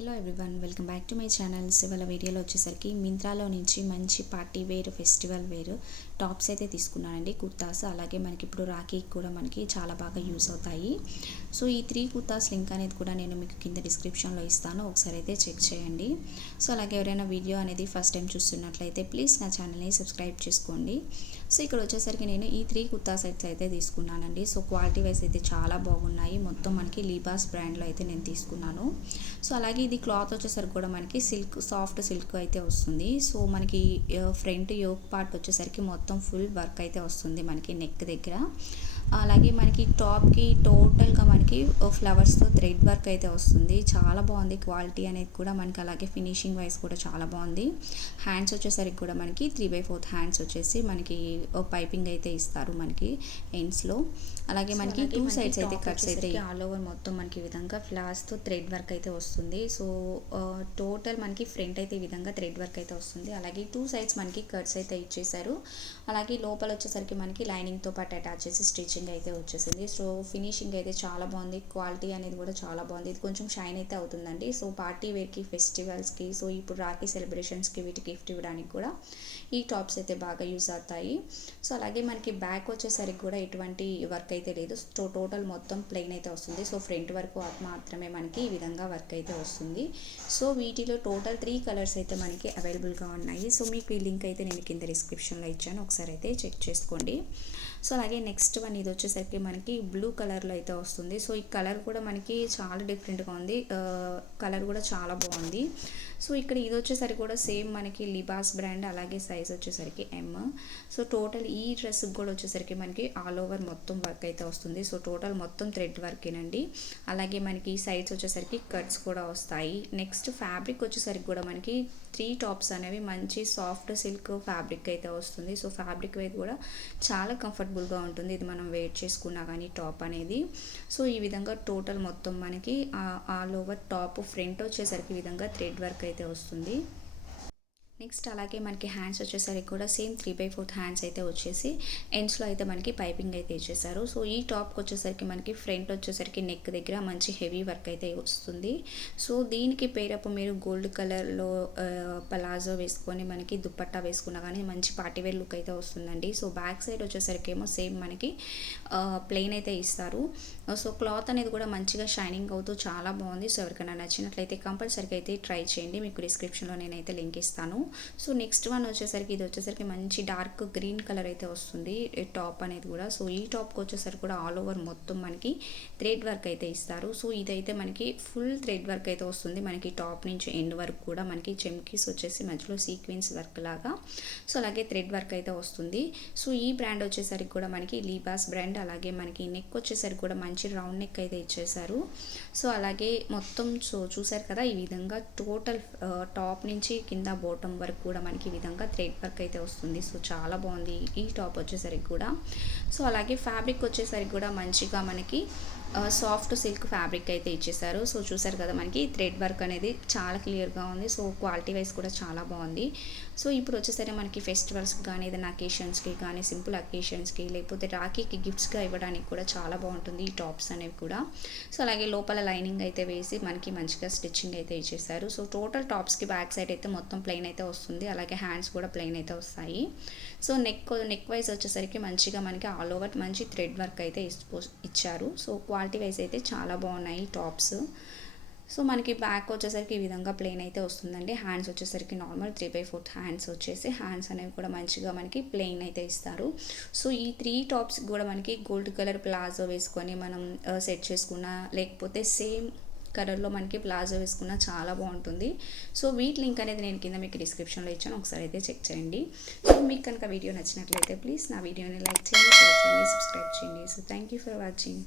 Hello everyone, welcome back to my channels. ఇవాళ వీడియోలో వచ్చేసరికి మింత్రాలో నుంచి మంచి party wear, festival wear tops అయితే తీసుకున్నానండి. కుర్తాస్, అలాగే మనకి ఇప్పుడు రాఖీకి కూడా మనకి చాలా బాగా యూస్ అవుతాయి. సో ఈ 3 కుర్తాస్ లింక్ అనేది కూడా నేను మీకు కింద డిస్క్రిప్షన్లో ఇస్తాను, ఒకసారి అయితే చెక్ చేయండి. సో అలాగే ఎవరైనా వీడియో అనేది ఫస్ట్ టైం చూస్తున్నట్లయితే ప్లీజ్ నా ఛానల్ని సబ్స్క్రైబ్ చేసుకోండి. సో ఇక్కడ వచ్చేసరికి నేను ఈ 3 కుర్తా సెట్స్ అయితే తీసుకున్నానండి. సో క్వాలిటీ వైజ్ అయితే చాలా బాగున్నాయి. మొత్తం మనకి లీబాస్ బ్రాండ్లో అయితే నేను తీసుకున్నాను. సో అలాగే ఇది క్లాత్ వచ్చేసరికి కూడా మనకి సిల్క్, సాఫ్ట్ సిల్క్ అయితే వస్తుంది. సో మనకి ఫ్రంట్ యోక్ పార్ట్ వచ్చేసరికి మొత్తం ఫుల్ వర్క్ అయితే వస్తుంది మనకి నెక్ దగ్గర. అలాగే మనకి టాప్కి టోటల్గా మనకి ఫ్లవర్స్తో థ్రెడ్ వర్క్ అయితే వస్తుంది. చాలా బాగుంది క్వాలిటీ అనేది కూడా మనకి, అలాగే ఫినిషింగ్ వైజ్ కూడా చాలా బాగుంది. హ్యాండ్స్ వచ్చేసరికి కూడా మనకి 3/4 హ్యాండ్స్ వచ్చేసి మనకి పైపింగ్ అయితే ఇస్తారు మనకి ఎండ్స్లో. అలాగే మనకి 2 సైడ్స్ అయితే కట్స్ అయితే ఆల్ ఓవర్ మొత్తం మనకి ఈ విధంగా ఫ్లవర్స్తో థ్రెడ్ వర్క్ అయితే వస్తుంది. సో టోటల్ మనకి ఫ్రంట్ అయితే ఈ విధంగా థ్రెడ్ వర్క్ అయితే వస్తుంది. అలాగే 2 సైడ్స్ మనకి కట్స్ అయితే ఇచ్చేసారు. అలాగే లోపల వచ్చేసరికి మనకి లైనింగ్తో పాటు అటాచ్ చేసి స్టిచ్చింగ్ అయితే వచ్చేసింది. సో ఫినిషింగ్ అయితే చాలా బాగుంది, క్వాలిటీ అనేది కూడా చాలా బాగుంది. ఇది కొంచెం షైన్ అయితే అవుతుందండి. సో పార్టీ వేర్కి, ఫెస్టివల్స్కి, సో ఇప్పుడు రాఖీ సెలబ్రేషన్స్కి వీటి గిఫ్ట్ ఇవ్వడానికి కూడా ఈ టాప్స్ అయితే బాగా యూజ్ అవుతాయి. సో అలాగే మనకి బ్యాక్ వచ్చేసరికి కూడా ఎటువంటి వర్క్ అయితే లేదు. సో టోటల్ మొత్తం ప్లెయిన్ అయితే వస్తుంది. సో ఫ్రంట్ వరకు మాత్రమే మనకి ఈ విధంగా వర్క్ అయితే వస్తుంది. సో వీటిలో టోటల్ 3 కలర్స్ అయితే మనకి అవైలబుల్గా ఉన్నాయి. సో మీకు ఈ లింక్ అయితే నేను కింద డిస్క్రిప్షన్లో ఇచ్చాను, ఒకసారి అయితే చెక్ చేసుకోండి. సో అలాగే నెక్స్ట్ వన్ ఇది వచ్చేసరికి మనకి బ్లూ కలర్లో అయితే వస్తుంది. సో ఈ కలర్ కూడా మనకి చాలా డిఫరెంట్గా ఉంది, కలర్ కూడా చాలా బాగుంది. సో ఇక్కడ ఇది వచ్చేసరికి కూడా సేమ్ మనకి లిబాస్ బ్రాండ్, అలాగే సైజ్ వచ్చేసరికి M. సో టోటల్ ఈ డ్రెస్కి కూడా వచ్చేసరికి మనకి ఆల్ ఓవర్ మొత్తం వర్క్ అయితే వస్తుంది. సో టోటల్ మొత్తం థ్రెడ్ వర్కేనండి. అలాగే మనకి సైడ్స్ వచ్చేసరికి కట్స్ కూడా వస్తాయి. నెక్స్ట్ ఫ్యాబ్రిక్ వచ్చేసరికి కూడా మనకి 3 టాప్స్ అనేవి మంచి సాఫ్ట్ సిల్క్ ఫ్యాబ్రిక్ అయితే వస్తుంది. సో ఫ్యాబ్రిక్ వైపు కూడా చాలా కంఫర్టబుల్గా ఉంటుంది, ఇది మనం వేర్ చేసుకున్నా కానీ టాప్ అనేది. సో ఈ విధంగా టోటల్ మొత్తం మనకి ఆల్ ఓవర్ టాప్ ఫ్రంట్ వచ్చేసరికి ఈ విధంగా థ్రెడ్ వర్క్ అయితే వస్తుంది. నెక్స్ట్ అలాగే మనకి హ్యాండ్స్ వచ్చేసరికి కూడా సేమ్ 3/4 హ్యాండ్స్ అయితే వచ్చేసి ఎండ్స్లో అయితే మనకి పైపింగ్ అయితే ఇచ్చేసారు. సో ఈ టాప్కి వచ్చేసరికి మనకి ఫ్రంట్ వచ్చేసరికి నెక్ దగ్గర మంచి హెవీ వర్క్ అయితే వస్తుంది. సో దీనికి పేరప్ మీరు గోల్డ్ కలర్లో పలాజో వేసుకొని మనకి దుప్పట్టా వేసుకున్నా కానీ మంచి పార్టీవేర్ లుక్ అయితే వస్తుందండి. సో బ్యాక్ సైడ్ వచ్చేసరికి ఏమో సేమ్ మనకి ప్లెయిన్ అయితే ఇస్తారు. సో క్లాత్ అనేది కూడా మంచిగా షైనింగ్ అవుతూ చాలా బాగుంది. సో ఎవరికైనా నచ్చినట్లయితే కంపల్సరీగా అయితే ట్రై చేయండి, మీకు డిస్క్రిప్షన్లో నేనైతే లింక్ ఇస్తాను. సో నెక్స్ట్ వన్ వచ్చేసరికి ఇది వచ్చేసరికి మంచి డార్క్ గ్రీన్ కలర్ అయితే వస్తుంది టాప్ అనేది కూడా. సో ఈ టాప్కి వచ్చేసరికి కూడా ఆల్ ఓవర్ మొత్తం మనకి థ్రెడ్ వర్క్ అయితే ఇస్తారు. సో ఇదైతే మనకి ఫుల్ థ్రెడ్ వర్క్ అయితే వస్తుంది మనకి టాప్ నుంచి ఎండ్ వరకు కూడా. మనకి చెమ్కీస్ వచ్చేసి మధ్యలో సీక్వెన్స్ వర్క్ లాగా, సో అలాగే థ్రెడ్ వర్క్ అయితే వస్తుంది. సో ఈ బ్రాండ్ వచ్చేసరికి కూడా మనకి లీబాస్ బ్రాండ్. అలాగే మనకి నెక్ వచ్చేసరికి కూడా మంచి రౌండ్ నెక్ అయితే ఇచ్చేసారు. సో అలాగే మొత్తం సో చూసారు కదా, ఈ విధంగా టోటల్ టాప్ నుంచి కింద బాటమ్ వరకు కూడా మనకి ఈ విధంగా థ్రెడ్ వర్క్ అయితే వస్తుంది. సో చాలా బాగుంది ఈ టాప్ వచ్చేసరికి కూడా. సో అలాగే ఫ్యాబ్రిక్ వచ్చేసరికి కూడా మంచిగా మనకి సాఫ్ట్ సిల్క్ ఫ్యాబ్రిక్ అయితే ఇచ్చేసారు. సో చూసారు కదా, మనకి థ్రెడ్ వర్క్ అనేది చాలా క్లియర్గా ఉంది. సో క్వాలిటీ వైజ్ కూడా చాలా బాగుంది. సో ఇప్పుడు వచ్చేసరికి మనకి ఫెస్టివల్స్కి కానీ, ఏదైనా అకేషన్స్కి కానీ, సింపుల్ అకేషన్స్కి, లేకపోతే రాఖీకి గిఫ్ట్స్గా ఇవ్వడానికి కూడా చాలా బాగుంటుంది ఈ టాప్స్ అనేవి కూడా. సో అలాగే లోపల లైనింగ్ అయితే వేసి మనకి మంచిగా స్టిచ్చింగ్ అయితే ఇచ్చేసారు. సో టోటల్ టాప్స్కి బ్యాక్ సైడ్ అయితే మొత్తం ప్లెయిన్ అయితే వస్తుంది. అలాగే హ్యాండ్స్ కూడా ప్లెయిన్ అయితే వస్తాయి. సో నెక్ వైజ్ వచ్చేసరికి మంచిగా మనకి ఆల్ ఓవర్ మంచి థ్రెడ్ వర్క్ అయితే ఇచ్చారు. సో క్వాలిటీ వైజ్ అయితే చాలా బాగున్నాయి టాప్స్. సో మనకి బ్యాక్ వచ్చేసరికి ఈ విధంగా ప్లెయిన్ అయితే వస్తుందండి. హ్యాండ్స్ వచ్చేసరికి నార్మల్ 3/4 హ్యాండ్స్ వచ్చేసి, హ్యాండ్స్ అనేవి కూడా మంచిగా మనకి ప్లెయిన్ అయితే ఇస్తారు. సో ఈ 3 టాప్స్ కూడా మనకి గోల్డ్ కలర్ ప్లాజో వేసుకొని మనం సెట్ చేసుకున్నా, లేకపోతే సేమ్ కలర్లో మనకి ప్లాజో వేసుకున్నా చాలా బాగుంటుంది. సో వీటి లింక్ అనేది నేను కింద మీకు డిస్క్రిప్షన్లో ఇచ్చాను, ఒకసారి అయితే చెక్ చేయండి. సో మీకు కనుక వీడియో నచ్చినట్లయితే ప్లీజ్ నా వీడియోని లైక్ చేయండి, షేర్ చేయండి, సబ్స్క్రైబ్ చేయండి. So thank you for watching.